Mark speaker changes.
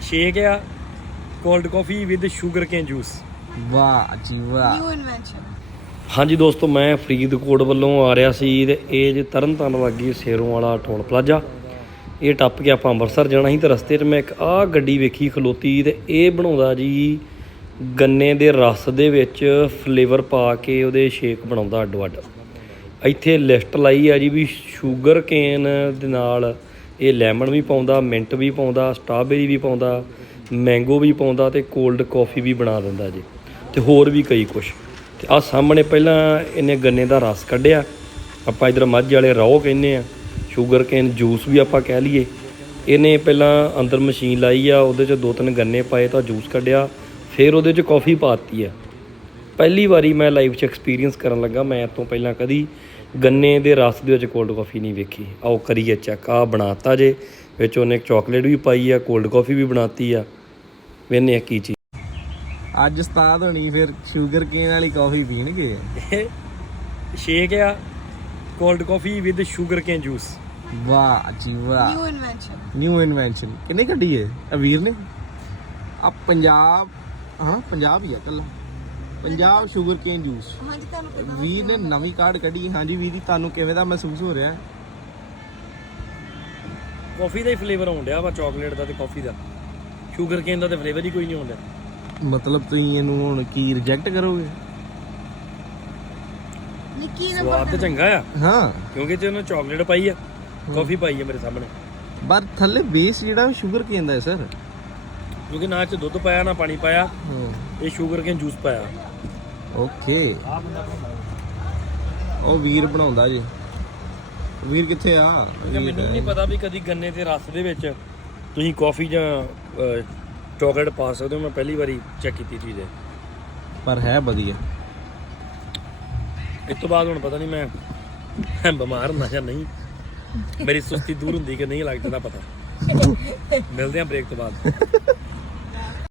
Speaker 1: Shake ਆ cold coffee with sugar cane juice.
Speaker 2: ਵਾਹ ਜੀ ਵਾਹ।
Speaker 3: New invention.
Speaker 1: ਹਾਂਜੀ ਦੋਸਤੋ, ਮੈਂ ਫਰੀਦਕੋਟ ਵੱਲੋਂ ਆ ਰਿਹਾ ਸੀ ਤੇ ਇਹ ਜੇ ਤਰਨਤਾਰਨ ਲੱਗੀ ਸੇਰੋਂ ਵਾਲਾ ਟੋਲ ਪਲਾਜ਼ਾ, ਇਹ ਟੱਪ ਕੇ ਆਪਾਂ ਅੰਮ੍ਰਿਤਸਰ ਜਾਣਾ ਸੀ ਤੇ ਰਸਤੇ 'ਚ ਮੈਂ ਇੱਕ ਆਹ ਗੱਡੀ ਵੇਖੀ ਖਲੋਤੀ ਤੇ ਇਹ ਬਣਾਉਂਦਾ ਜੀ ਗੰਨੇ ਦੇ ਰਸ ਦੇ ਵਿੱਚ ਫਲੇਵਰ ਪਾ ਕੇ ਉਹਦੇ ਸ਼ੇਕ ਬਣਾਉਂਦਾ ਅੱਡੋ ਅੱਡ। ਇੱਥੇ ਲਿਸਟ ਲਾਈ ਆ ਜੀ ਵੀ ਸ਼ੂਗਰ ਕੇਨ ਦੇ ਨਾਲ ਇਹ ਲੈਮਨ ਵੀ ਪਾਉਂਦਾ, ਮਿੰਟ ਵੀ ਪਾਉਂਦਾ, ਸਟ੍ਰਾਬੇਰੀ ਵੀ ਪਾਉਂਦਾ, ਮੈਂਗੋ ਵੀ ਪਾਉਂਦਾ ਤੇ ਕੋਲਡ ਕਾਫੀ ਵੀ ਬਣਾ ਦਿੰਦਾ ਜੀ, ਤੇ ਹੋਰ ਵੀ ਕਈ ਕੁਛ। ਤੇ ਆਹ ਸਾਹਮਣੇ ਪਹਿਲਾਂ ਇਹਨੇ ਗੰਨੇ ਦਾ ਰਸ ਕੱਢਿਆ, ਆਪਾਂ ਇੱਧਰ ਮੱਝ ਵਾਲੇ ਰੋਹ ਕਹਿੰਦੇ ਆ, ਸ਼ੂਗਰ ਕੇਨ ਜੂਸ ਵੀ ਆਪਾਂ ਕਹਿ ਲਈਏ। ਇਹਨੇ ਪਹਿਲਾਂ ਅੰਦਰ ਮਸ਼ੀਨ ਲਾਈ ਆ, ਉਹਦੇ 'ਚ 2-3 ਗੰਨੇ ਪਾਏ ਤਾਂ ਜੂਸ ਕੱਢਿਆ, ਫਿਰ ਉਹਦੇ 'ਚ ਕੌਫੀ ਪਾਤੀ ਆ। ਪਹਿਲੀ ਵਾਰੀ ਮੈਂ ਲਾਈਫ 'ਚ ਐਕਸਪੀਰੀਅੰਸ ਕਰਨ ਲੱਗਾ, ਮੈਂ ਤੋਂ ਪਹਿਲਾਂ ਕਦੀ ਗੰਨੇ ਦੇ ਰਸ ਦੇ ਵਿੱਚ ਕੋਲਡ ਕਾਫੀ ਨਹੀਂ ਵੇਖੀ। ਆਓ ਕਰੀਏ ਚੈੱਕ। ਆਹ ਬਣਾਤਾ ਜੇ, ਵਿੱਚ ਉਹਨੇ ਚਾਕਲੇਟ ਵੀ ਪਾਈ ਆ, ਕੋਲਡ ਕਾਫੀ ਵੀ ਬਣਾਤੀ ਆ। ਵੇਖਦੇ ਆ ਕੀ ਚੀਜ਼।
Speaker 2: ਅੱਜ ਉਸਤਾਦ ਹੋਣੀ ਫਿਰ ਸ਼ੂਗਰ ਕੇਨ ਵਾਲੀ ਕਾਫੀ ਪੀਣਗੇ।
Speaker 1: ਸ਼ੇਕ ਆ cold coffee with sugar cane juice.
Speaker 2: ਵਾਹ ਜੀ ਵਾਹ।
Speaker 3: New invention.
Speaker 2: ਨਿਊ ਇਨਵੈਂਸ਼ਨ ਕਿੰਨੇ ਕੱਢੀ ਹੈ ਆ ਵੀਰ ਨੇ? ਆ ਪੰਜਾਬ, ਹਾਂ ਪੰਜਾਬ ਹੀ ਆ ਕੱਲਾ ਪੰਜਾਬ ਸ਼ੂਗਰ ਕੇਨ ਜੂਸ।
Speaker 3: ਹਾਂਜੀ, ਤੁਹਾਨੂੰ ਪਤਾ
Speaker 2: ਵੀਰ ਨੇ ਨਵੀਂ ਕਾਰਡ ਕੱਢੀ। ਹਾਂਜੀ ਵੀਰ ਜੀ, ਤੁਹਾਨੂੰ ਕਿਵੇਂ ਦਾ ਮਹਿਸੂਸ ਹੋ ਰਿਹਾ?
Speaker 1: ਕਾਫੀ ਦਾ ਹੀ ਫਲੇਵਰ ਆਉਣ ਡਿਆ ਵਾ, ਚਾਕਲੇਟ ਦਾ ਤੇ ਕਾਫੀ ਦਾ। ਸ਼ੂਗਰ ਕੇਨ ਦਾ ਤੇ ਫਲੇਵਰ ਹੀ ਕੋਈ ਨਹੀਂ ਆਉਂਦਾ।
Speaker 2: ਮਤਲਬ ਤੁਸੀਂ ਇਹਨੂੰ ਹੁਣ ਕੀ ਰਿਜੈਕਟ ਕਰੋਗੇ?
Speaker 3: ਨਿੱਕੀ
Speaker 1: ਸਵਾਦ ਤਾਂ ਚੰਗਾ ਆ,
Speaker 2: ਹਾਂ,
Speaker 1: ਕਿਉਂਕਿ ਜੇ ਉਹਨੇ ਚਾਕਲੇਟ ਪਾਈ ਆ, ਕਾਫੀ ਪਾਈ ਆ ਮੇਰੇ ਸਾਹਮਣੇ,
Speaker 2: ਪਰ ਥੱਲੇ ਬੇਸ ਜਿਹੜਾ ਸ਼ੂਗਰ ਕੇਨ ਦਾ ਹੈ ਸਰ।
Speaker 1: ਕਿਉਂਕਿ ਨਾ ਚ ਦੁੱਧ ਪਾਇਆ ਨਾ ਪਾਣੀ ਪਾਇਆ, ਇਹ ਸ਼ੂਗਰ ਕੇਨ ਜੂਸ ਪਾਇਆ।
Speaker 2: ਓਕੇ, ਉਹ ਵੀਰ ਬਣਾਉਂਦਾ ਜੀ। ਵੀਰ ਕਿੱਥੇ ਆ?
Speaker 1: ਮੈਨੂੰ ਨਹੀਂ ਪਤਾ ਵੀ ਕਦੀ ਗੰਨੇ ਦੇ ਰਸ ਦੇ ਵਿੱਚ ਤੁਸੀਂ ਕਾਫੀ ਜਾਂ ਚਾਕਲੇਟ ਪਾ ਸਕਦੇ ਹੋ। ਮੈਂ ਪਹਿਲੀ ਵਾਰੀ ਚੈੱਕ ਕੀਤੀ ਚੀਜ਼ ਹੈ,
Speaker 2: ਪਰ ਹੈ ਵਧੀਆ।
Speaker 1: ਇਸ ਤੋਂ ਬਾਅਦ ਹੁਣ ਪਤਾ ਨਹੀਂ ਮੈਂ ਬਿਮਾਰ ਹੁੰਦਾ ਜਾਂ ਨਹੀਂ, ਮੇਰੀ ਸੁਸਤੀ ਦੂਰ ਹੁੰਦੀ ਕਿ ਨਹੀਂ ਲੱਗ ਜਾਂਦਾ ਪਤਾ। ਮਿਲਦੇ ਆ ਬ੍ਰੇਕ ਤੋਂ ਬਾਅਦ।